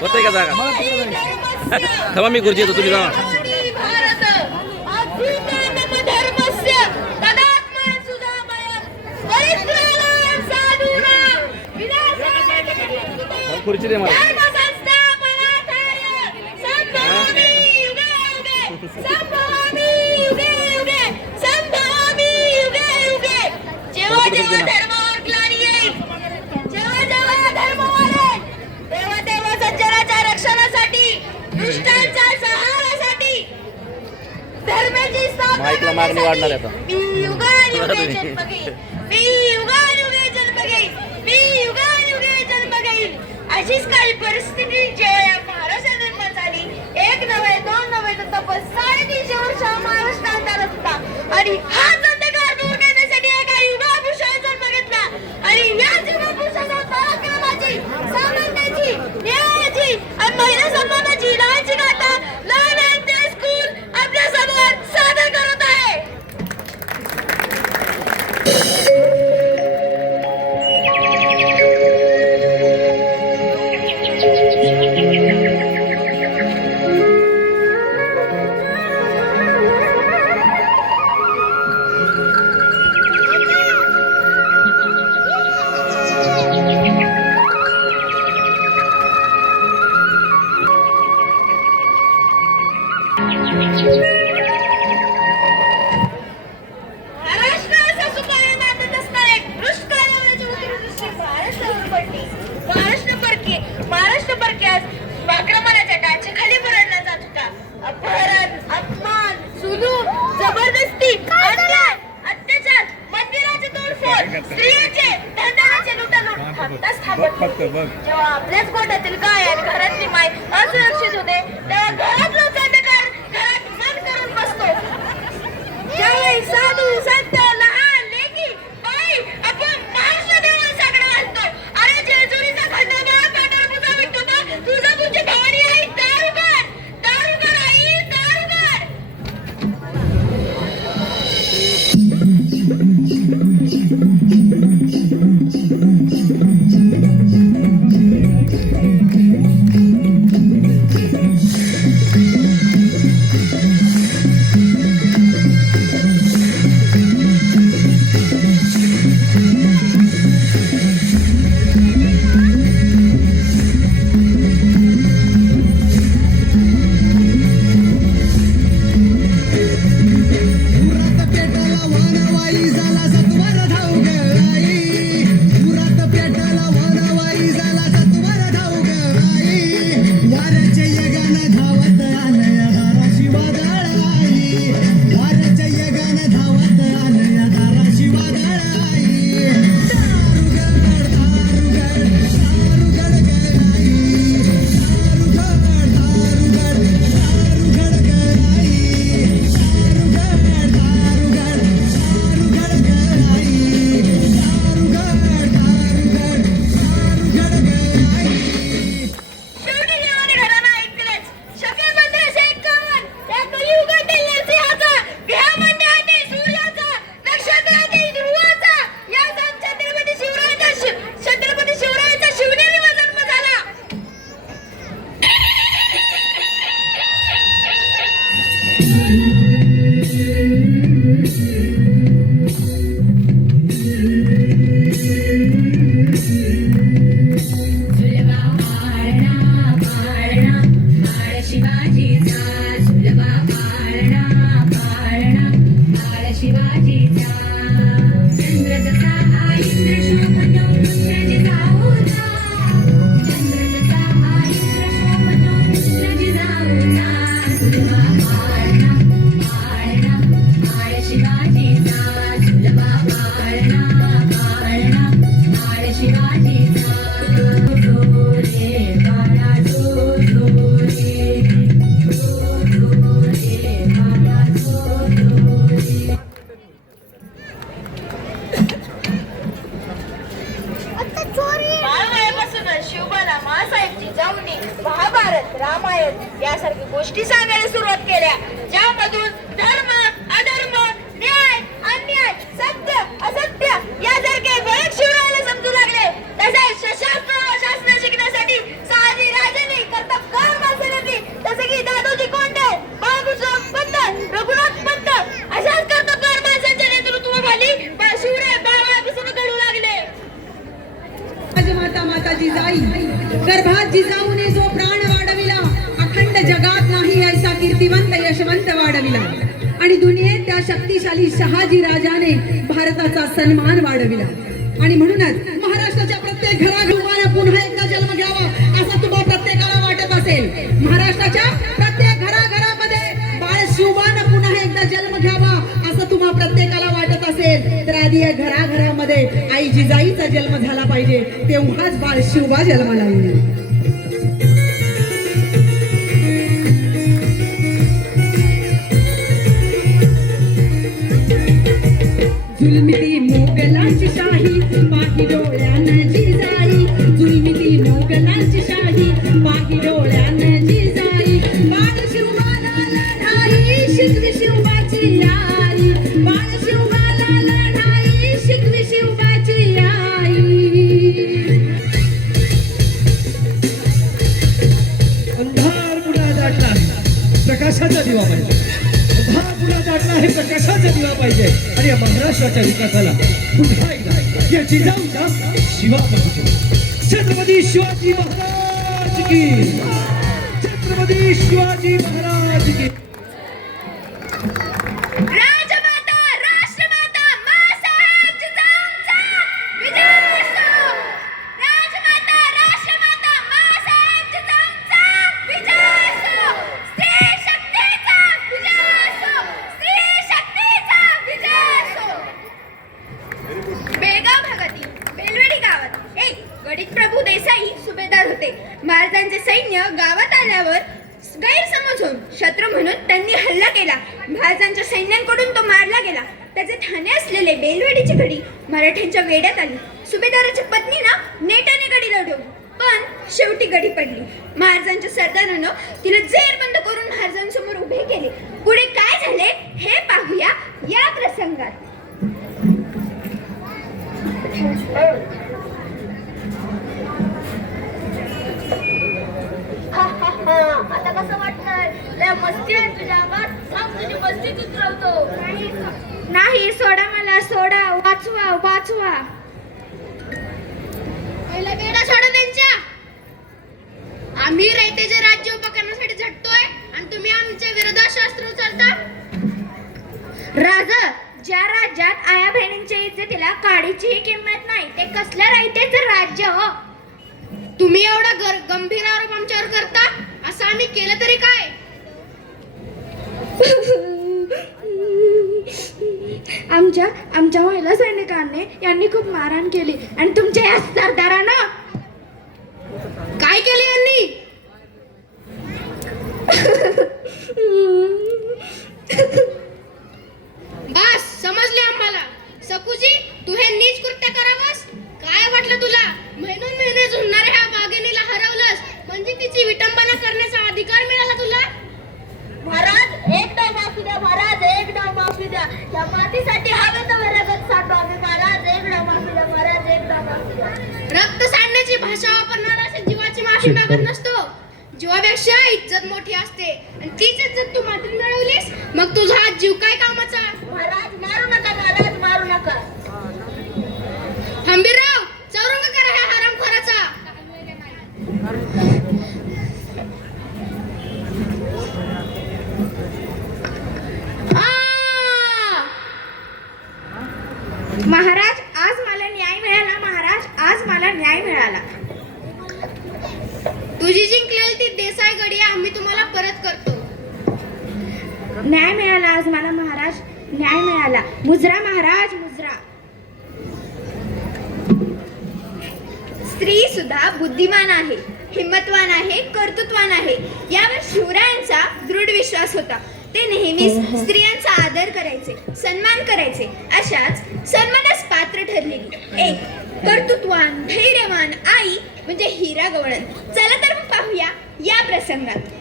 होतंय का जागा? थांबा मी खुर्ची येतो, तुम्ही जावा. खुर्ची दे मला. माईकला मागणी वाढणार आहे आता. अशीच काही परिस्थिती जेव्हा महाराष्ट्रात निर्माण झाली, एक नव्हे दोन नव्हे तर तब्बल 350 वर्ष महाराष्ट्र चालत होता आणि हा अंधकार दूर करण्यासाठी एका युगापुरुषाने जन्म घेतला आणि या युगापुरुषाच्या पराक्रमाची, सामर्थ्याची, न्यायाची आणि महिला सन्मानाची लहानची गाथा लहान ते स्कूल आपल्या समोर सादर करत आहे. महाराष्ट्र परक्यास आक्रमणाच्या टाचे खाली भरडला जात होता. अपहरण, अपमान, सुलूक, जबरदस्ती, अन्याय, अत्याचार, मंदिराचे तोडफोड, स्त्रियांचे, धनदाराचे लुटालूट थांबताच थांबत नव्हते. जेव्हा आपल्याच गोठ्यातील गाय आणि घरातली माय असुरक्षित होते, तेव्हा घरातला अंधकार घरात मन करून बसतो. ज्यावेळी साधू, संत, लहान, लेकी, बाई आपण महाराष्ट्र देवांच्याकडे आणतो. अरे जेजुरीचा खंडोबा काटारपुजा विठोबा, तुळजापूरची भवानी आई दारुगड, दारुगड आई दारुगड. रामायण यासारख्या गोष्टी सांगायला सुरुवात केल्या, ज्यामधून धर्म, अधर्म, न्याय, अन्याय, सत्य, असत्य यासारखे बरेच शिवरायाला समजू लागले. तसेच सशस्त्र शास्त्र शिकण्यासाठी शहाजी राजांनी जिजाई गर्भात जिजाऊने जो प्राण वाढविला, अखंड जगात नाही ऐसा कीर्तिवंत यशवंत वाढविला. आणि दुनियेत त्या शक्तिशाली शहाजी राजाने भारताचा सन्मान वाढविला. आणि म्हणूनच महाराष्ट्राच्या प्रत्येक घराघराने पुन्हा एकदा जन्म घ्यावा असं तुम्हा प्रत्येकाला वाटत असेल. महाराष्ट्राच्या प्रत्येक घराघरामध्ये बाळ शिवबानं पुन्हा एकदा जन्म घ्यावा असं तुम्हा प्रत्येकाला वाटत असेल तर आधी या घराघरामध्ये आई जिजाईचा जन्म झाला पाहिजे, तेव्हाच बाळ शिवबा जन्माला येईल. जुलमिती मोगलांची शाही पाही डोळ्यानं जिजाई, जुलमिती मोगलांची शाही पाही डोळ्यानं जिजाई. बाळ शिवबाला लढाई शिकवी शिवबाची आई, बाळ शिवबाला लढाई शिकवी शिवबाची आई. अंधार पुन्हा दाटला, प्रकाशाचा दिवा पाहिजे. अंधार पुन्हा दाटला हे प्रकाशाचा दिवा पाहिजे. आणि या महाराष्ट्राच्या विकासाला पुन्हा एकदा या जिजाऊचा शिवा पाहिजे. छत्रपती शिवाजी महाराज की, छत्रपती शिवाजी महाराज की. राजमाता राष्ट्रमाता माँसाहेब जिजाऊंचा विजय असो. राजमाता राष्ट्रमाता माँसाहेब जिजाऊंचा विजय असो. स्त्री शक्तीचा विजय असो. स्त्री शक्तीचा विजय असो. बेळगाव भागातील बेलवडी गावात एक गणित प्रभू देसाई सुभेदार होते. महाराजांचे सैन्य गावात आल्यावर गैरसमज होऊन शत्रू म्हणून त्यांनी हल्ला केला. महाराजांच्या सैन्यांकडून तो मारला गेला. त्याचे ठाणे असलेले बेलवडीची गडी मराठ्यांच्या वेड्यात आली. सुभेदाराच्या पत्नीनं नेटाने गडी लढवली, पण शेवटी गडी पडली. महाराजांच्या सरदारानं तिला जेरबंद करून महाराजांसमोर उभे केले. पुढे काय झाले हे पाहूया या प्रसंगात. आता कसं वाटतंय? लय मस्ती आहे तुझ्या अंगात. सांग तुझी मस्ती उतरवतो. नाही, सोडा मला, सोडा. वाचवा वाचवा. पहिला बेडा सोडा त्यांच्या. आम्ही रयतेचे राज्य उभा करण्यासाठी झटतोय आणि तुम्ही आमच्या विरोधात शस्त्र उचलता. राजा, ज्या राज्यात आया बहिणींच्या इज्जतीला काडीचीही किंमत नाही ते कसल्या रयतेचं राज्य हो? तुम्ही एवढा गंभीर आरोप आमच्यावर करता. असं आम्ही केलं तरी काय? आमच्या महिला सैनिकांनी यांनी खूप मारहाण केली आणि तुमच्या या सरदारानं काय केले यांनी? बस समजले आम्हाला. सकूजी, तू हे नीच कृत्य करावंस? काय वाटलं तुला? महिने झुलणाऱ्या ह्या वाघिणीला हरवलंस म्हणजे तिची विटंबना करण्याचा अधिकार मिळाला तुला? महाराज, एक डाव माफी द्या. महाराज, एक डाव माफी द्या. या मातीसाठी हवे तर रगत सांडू आम्ही. महाराज, एक डाव माफी द्या. महाराज, एक डाव माफी द्या. रक्त सांडण्याची भाषा वापरणारा असे जीवाची माफी मागत नसतो. जीवापेक्षा इज्जत मोठी असते आणि तीच इज्जत तू मातीत मिळवलीस, मग तुझा हा जीव काय कामाचा? महाराज, मारू नका. महाराज, मारू नका. हंबीरराव, चौरंग करा ह्या हरामखोराचा. महाराज, आज मला न्याय मिळाला. महाराज, आज मला न्याय मिळाला. तुझी जिंकलेली ती देसाई गडी आम्ही तुम्हाला परत करतो. न्याय मिळाला आज मला. महाराज, न्याय मिळाला. मुजरा महाराज, मुजरा. स्त्री सुद्धा बुद्धिमान आहे, हिम्मतवान आहे, कर्तृत्वान आहे यावर शिवरायांचा दृढ विश्वास होता. ते नेहमीच स्त्रियांचा आदर करायचे, सन्मान करायचे. अशाच सन्मानास पात्र ठरलेली एक कर्तृत्वान, धैर्यवान आई म्हणजे हिरा गवळण. चला तर मग पाहूया या प्रसंगात.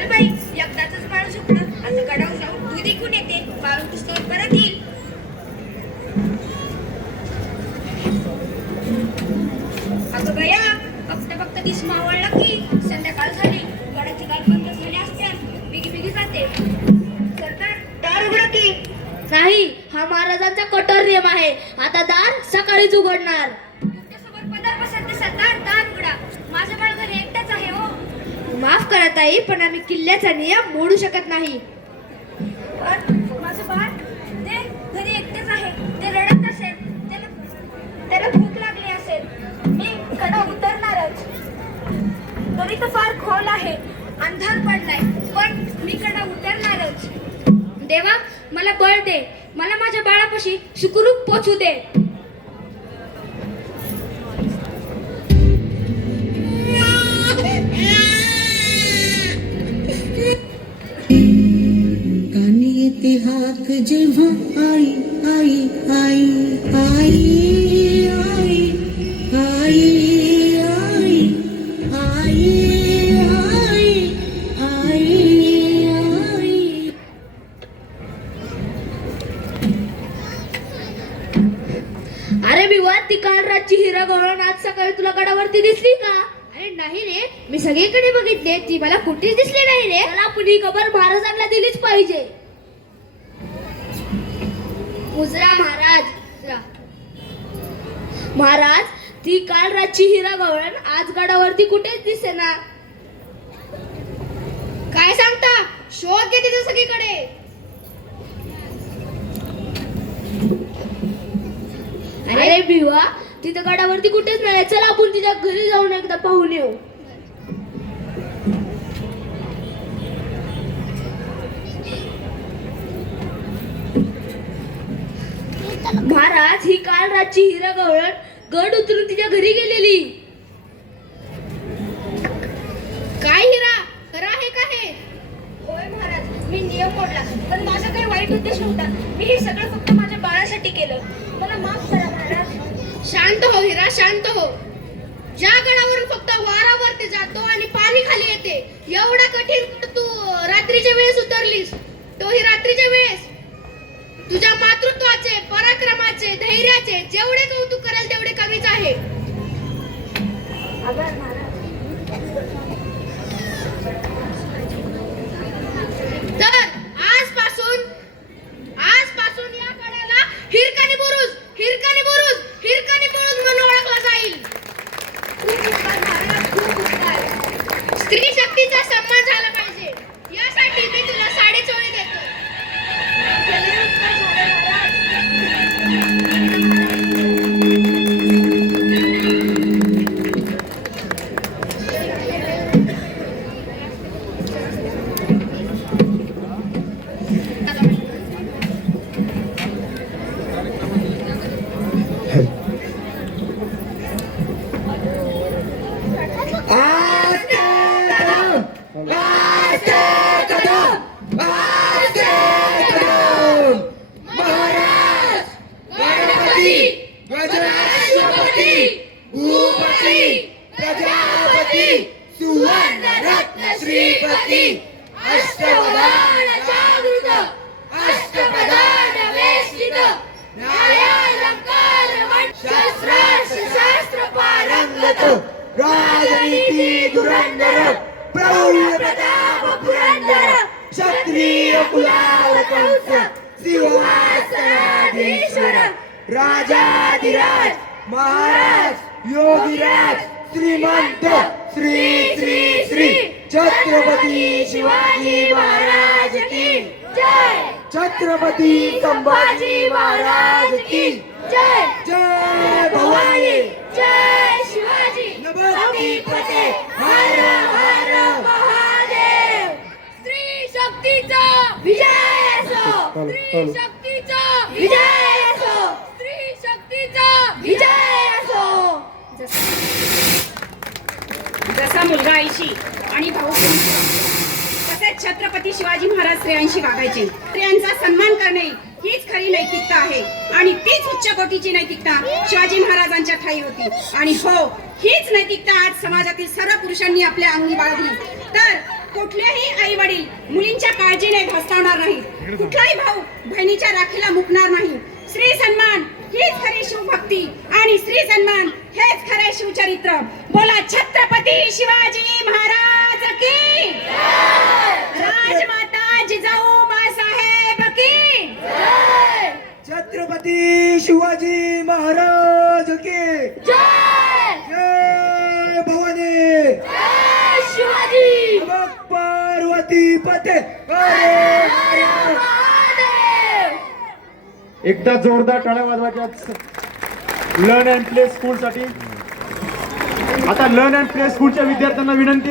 चल बाई, एकदाच बाळ झोपलं, आता गडावर जाऊन दूध विकून येते, बाळ पुस्तक परत येईल. अगं बया, फक्त दिस मावळला की संध्याकाळ झाली, गडाची गाल बंद झाली असत्या, बिगी जाते. सरदार, दार उघडा की. नाही, हा महाराजांचा कठोर नियम आहे. आता दार सकाळीच उघडणार. तुमच्यासोबत पदार बसत सरदार, दार उघडा. माझं बाळ घरी एकटाच आहे हो. माफ करा ताई, पण आम्ही किल्ल्याचा नियम मोडू शकत नाही. माझं बाळ ते घरी एकटेच आहे, ते रडत असेल, त्याला भूक लागली असेल. मी कडा उतरणारच. तरी तर फार खोल आहे, अंधार पडलाय, पण मी कडा उतरणारच. देवा, मला बळ दे, मला माझ्या बाळापाशी सुखरूप पोचू दे. कानी येते हाक जेव्हा आई आई आई आई आई आई आई आई आई आई. अरे बिवा, ती काल रातची हिरा गवळण आज सकाळी तुला गडावरती दिसली का? अरे नाही रे, मी सगळीकडे बघितले, ती मला कुठेच दिसली नाही रे. मला आपण ही खबर महाराजांना दिलीच पाहिजे. मुजरा महाराज, ती काल रातची हिरा गवळण आज गडावरती कुठेच दिसेना. काय सांगता? शोध घे तिथे सगळीकडे. अरे भिवा, तिथं गडावरती कुठेच नाही. चल आपण तिच्या घरी जाऊन एकदा पाहून येऊ. महाराज, ही काल रातची हिरा गवळण गड उतरून तिच्या घरी गेलेली. काय हिरा खरं आहे का हे? होय महाराज, मी नियम मोडला, पण माझा काही वाईट उद्देश नव्हता. मी हे सगळं फक्त माझ्या बाळासाठी केलं. मला माफ करा महाराज. शांत हो हिरा, शांत हो. ज्या गडावरून फक्त वारावरती जातो आणि पाणी खाली येते, एवढा कठीण तू रात्रीच्या वेळेस उतरलीस. तोही रात्रीच्या वेळेस. तुझ्या मातृत्वाचे, पराक्रमाचे, धैर्याचे जेवढे कौतुक कराल तेवढे कमीच आहे. तर आजपासून या कड्याला हिरकणी बुरुज म्हणून ओळखला जाईल. स्त्री शक्तीचा सन्मान झाला पाहिजे, यासाठी मी तुला 4.5 देतो. राजनीती धुरंधर प्रौढ प्रताप पुरंदर क्षत्रिय कुलाल कंस सिंहासनाधीश्वर राजाधिराज महाराज योगीराज श्रीमंत श्री श्री श्री छत्रपती शिवाजी महाराज की जय. छत्रपती संभाजी महाराज की जय. जय भवानी, जय शिवाजी, नमस्ते फते, हर हर महादेव. स्त्री शक्तीचा विजय असो, स्त्री शक्तीचा विजय असो, स्त्री शक्तीचा विजय असो. जसा मुलगा आईशी आणि भाऊ तसेच छत्रपती शिवाजी महाराज स्त्रियांशी वागायचे. स्त्रियांचा सन्मान करणे हीच खरी नैतिकता आहे आणि तीच उच्च कोटीची नैतिकता शिवाजी महाराजांच्या ठाई होती. आणि हो, हीच नैतिकता आज समाजातील सर्व पुरुषांनी आपल्या अंगी बाळगली. तर कुठलेही आई वडील मुलींच्या काळजीने धास्तावणार नाही. कुठलाही भाऊ बहिणीच्या राखीला मुकणार नाही. स्त्री सन्मान हीच खरी शिवभक्ती आणि स्त्री सन्मान हेच खरे शिवचरित्र. बोला छत्रपती शिवाजी महाराज की राजमाता जिजाऊ माँसाहेब की. छत्रपती शिवाजी महाराज की जय भवानी शिवाजी नमः पार्वती पते हरे हरे. एकदा जोरदार टाळ्या वाजवायच्या लर्न अँड प्ले स्कूल साठी. आता लर्न अँड प्ले स्कूलच्या विद्यार्थ्यांना विनंती